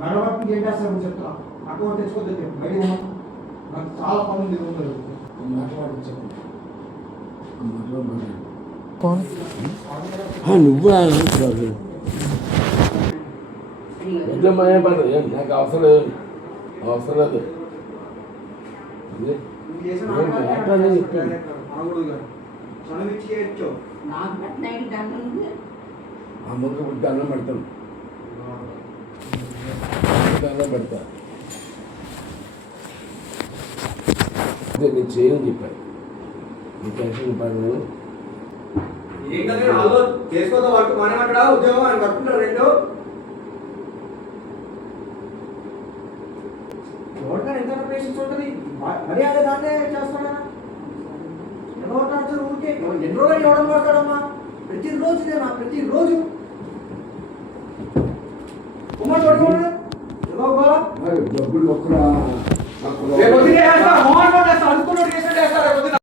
నడవట్టి ఏం చేస్తారని చెప్తున్నా నాకు తెచ్చుకోద్దని చెప్పి బయట నాకు చాలా పనులు తిరుగుతుంది నువ్వా వద్దమ్మా పడదు నాకు అవసరం లేదు అవసరం లేదు అమ్మకు దండం పెడతాను దండం పెడతా నేను చేయని చెప్పాను నీ టెన్షన్ పడను చేసుకోదా వర్క్ మానేమంటాడా ఉద్యోగం అని కట్టుకుంటారు రెండు ఎవరికైనా ఎంత పేషెన్స్ ఉంటుంది మరి అదే దాన్నే చేస్తాడా ఎవరు టార్చర్ ఊరికే ఎన్ని రోజులు ఎవడం పడతాడమ్మా ప్రతిరోజుదేనా ప్రతిరోజు కుమార్ పడుకోండి డబ్బులు ఒక్కరా అనుకున్నాడు చేస్తాడు